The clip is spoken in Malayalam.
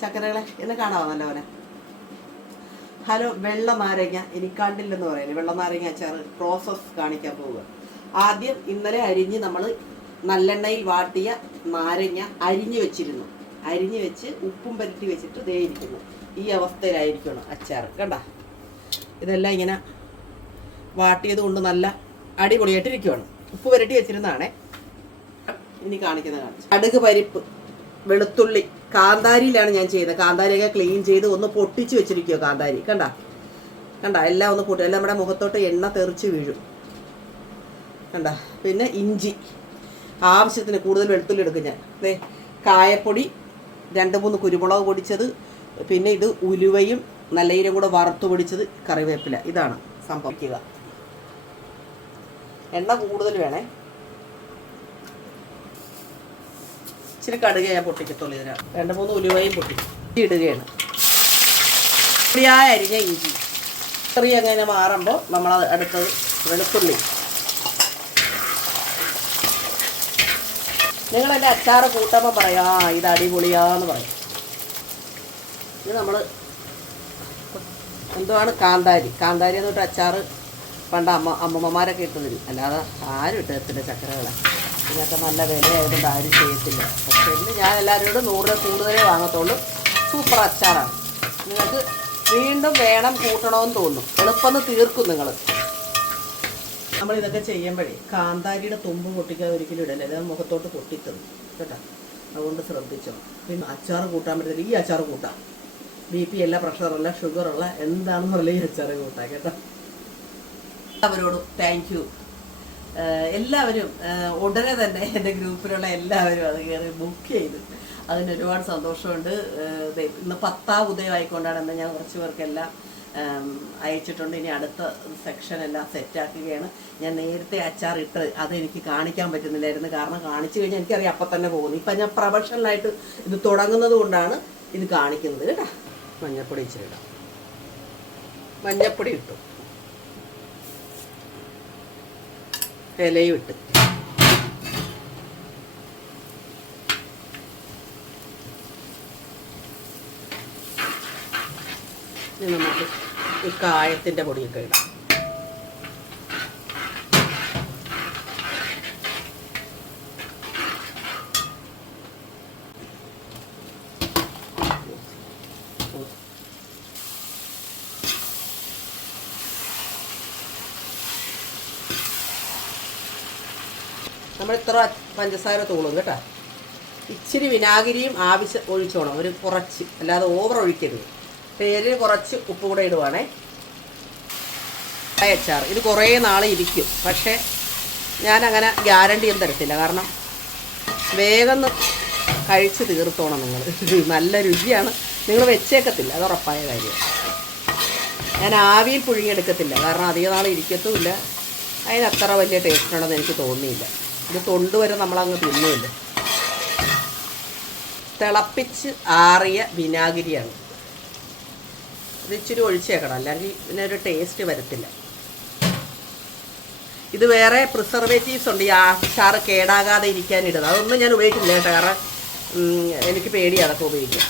ചക്കരകളെ എന്നെ കാണാമോ നല്ലവനെ ഹലോ വെള്ള നാരങ്ങ ഇനി കണ്ടില്ലെന്ന് പറയുന്നത് വെള്ള നാരങ്ങ അച്ചാർ പ്രോസസ് കാണിക്കാൻ പോവുക. ആദ്യം ഇന്നലെ അരിഞ്ഞ് നമ്മൾ നല്ലെണ്ണയിൽ വാട്ടിയ നാരങ്ങ അരിഞ്ഞു വെച്ചിരുന്നു. അരിഞ്ഞു വെച്ച് ഉപ്പും പരട്ടി വെച്ചിട്ട് ദേ ഇരിക്കുന്നു. ഈ അവസ്ഥയിലായിരിക്കണം അച്ചാർ. കണ്ട? ഇതെല്ലാം ഇങ്ങനെ വാട്ടിയത് കൊണ്ട് നല്ല അടിപൊളിയായിട്ടിരിക്കുവാണ്. ഉപ്പ് പുരട്ടി വെച്ചിരുന്നതാണേ. ഇനി കാണിക്കുന്ന കാണിച്ചു. കടുക് പരിപ്പ്. വെളുത്തുള്ളി. കാന്താരിയിലാണ് ഞാൻ ചെയ്യുന്നത് കാന്താരിയൊക്കെ ക്ലീൻ ചെയ്ത് ഒന്ന് പൊട്ടിച്ച് വെച്ചിരിക്കുക കാന്താരി. കണ്ട? കണ്ട? എല്ലാം ഒന്ന് പൊട്ടി എല്ലാം നമ്മുടെ മുഖത്തോട്ട് എണ്ണ തെറിച്ച് വീഴും. കണ്ട? പിന്നെ ഇഞ്ചി. ആവശ്യത്തിന് കൂടുതൽ വെളുത്തുള്ളി എടുക്കും ഞാൻ. അതെ കായപ്പൊടി രണ്ട് മൂന്ന് കുരുമുളക് പൊടിച്ചത് പിന്നെ ഇത് ഉലുവയും നല്ലയിലും കൂടെ വറുത്ത് പൊടിച്ചത് കറിവേപ്പില. ഇതാണ് സംഭവിക്കുക. എണ്ണ കൂടുതൽ വേണേ. ഇച്ചിരി കടുക ഞാൻ പൊട്ടിക്കത്തുള്ളൂ ഇതിന് രണ്ട് മൂന്ന് ഉലുവയും പൊട്ടിക്കും. ഇടുകയാണ്. പൊടിയായ അരിഞ്ഞ ഇഞ്ചി. ചെറിയ അങ്ങനെ മാറുമ്പോൾ നമ്മൾ അടുത്തത് വെളുത്തുള്ളി. നിങ്ങൾ എന്റെ അച്ചാറ് കൂട്ടുമ്പോൾ പറയാം ആ ഇത് അടിപൊളിയാന്ന് പറയും. ഇത് നമ്മൾ എന്തുവാണ് കാന്താരി? കാന്താരി എന്ന് തൊട്ട് അച്ചാറ് പണ്ട് അമ്മ അമ്മമ്മമാരൊക്കെ ഇട്ട് തരും. അല്ലാതെ ആരും ഇട്ട് തരത്തില്ല ചക്കരകളെ. ഇതിനൊക്കെ നല്ല വിലയായതുകൊണ്ട് ആരും ചെയ്യത്തില്ല. പക്ഷേ ഇന്ന് ഞാൻ എല്ലാവരോടും നൂറ് കൂടുതലേ വാങ്ങത്തുള്ളൂ. സൂപ്പർ അച്ചാറാണ്. നിങ്ങൾക്ക് വീണ്ടും വേണം കൂട്ടണമെന്ന് തോന്നും എളുപ്പം തീർക്കും നിങ്ങൾ നമ്മൾ ഇതൊക്കെ ചെയ്യുമ്പോഴേ കാന്താരിയുടെ തുമ്പ് പൊട്ടിക്കാതെ ഒരിക്കലും ഇടല്ലേ? അത് മുഖത്തോട്ട് പൊട്ടിത്തന്നു കേട്ടോ? അതുകൊണ്ട് ശ്രദ്ധിച്ചോ. പിന്നെ അച്ചാർ കൂട്ടാൻ പറ്റത്തില്ല. ഈ അച്ചാർ കൂട്ടാം. ബി പി അല്ല പ്രഷറല്ല ഷുഗറുള്ള എന്താണെന്നുള്ള ഈ അച്ചാർ കൂട്ടാം. കേട്ടോ? എല്ലാവരോടും താങ്ക് യു എല്ലാവരും ഉടനെ തന്നെ എന്റെ ഗ്രൂപ്പിലുള്ള എല്ലാവരും അത് കയറി ബുക്ക് ചെയ്തു. അതിന് ഒരുപാട് സന്തോഷമുണ്ട്. ഇന്ന് പത്താം ഉദയമായിക്കൊണ്ടാണ് എന്നാൽ ഞാൻ കുറച്ച് പേർക്കെല്ലാം അയച്ചിട്ടുണ്ട്. ഇനി അടുത്ത സെക്ഷൻ എല്ലാം സെറ്റാക്കുകയാണ് ഞാൻ നേരത്തെ അച്ചാർ ഇട്ട് അതെനിക്ക് കാണിക്കാൻ പറ്റുന്നില്ലായിരുന്നു. കാരണം കാണിച്ചു കഴിഞ്ഞാൽ എനിക്കറിയാം അപ്പം തന്നെ പോകുന്നു. ഇപ്പം ഞാൻ പ്രൊഫഷണലായിട്ട് ഇത് തുടങ്ങുന്നത് കൊണ്ടാണ് ഇത് കാണിക്കുന്നത്. കേട്ടോ? മഞ്ഞപ്പൊടി ഇച്ചിരി ഇടാം. മഞ്ഞപ്പൊടി ഇട്ടു. ഇലയും ഇട്ട് നമുക്ക് ഈ കായത്തിന്റെ പൊടിയൊക്കെ ഇടാം. നമ്മൾ ഇത്ര പഞ്ചസാര തൂളും കേട്ടോ. ഇച്ചിരി വിനാഗിരിയും ആവശ്യം ഒഴിച്ചോണം ഒരു കുറച്ച് അല്ലാതെ ഓവർ ഒഴിക്കരുത്. പേരിൽ കുറച്ച് ഉപ്പ് കൂടെ ഇടുവാണേ. അച്ചാർ ഇത് കുറേ നാൾ ഇരിക്കും. പക്ഷേ ഞാനങ്ങനെ ഗ്യാരണ്ടി ഒന്നും തരത്തില്ല. കാരണം വേഗം കഴിച്ച് തീർത്തോണം നിങ്ങൾ നല്ല രുചിയാണ്. നിങ്ങൾ വെച്ചേക്കത്തില്ല. അത് ഉറപ്പായ കാര്യമാണ് ഞാൻ ആവിയിൽ പുഴുങ്ങിയെടുക്കത്തില്ല. കാരണം അധികം നാൾ ഇരിക്കത്തുമില്ല. അതിന് അത്ര വലിയ ടേസ്റ്റ് ഉണ്ടെന്ന് എനിക്ക് തോന്നിയില്ല. ഇത് തൊണ്ട് വരെ നമ്മളങ്ങ് തിന്നുമില്ല തിളപ്പിച്ച് ആറിയ വിനാഗിരിയാണ്. ഇത് ഇച്ചിരി ഒഴിച്ചേക്കണം അല്ലെങ്കിൽ ഇതിനൊരു ടേസ്റ്റ് വരത്തില്ല. ഇത് വേറെ പ്രിസർവേറ്റീവ്സ് ഉണ്ട് ഈ അച്ചാറ് കേടാകാതെ ഇരിക്കാനിടുന്നത്. അതൊന്നും ഞാൻ ഉപയോഗിക്കില്ല കേട്ടോ കാരണം എനിക്ക് പേടിയാണ് അതൊക്കെ ഉപയോഗിക്കാം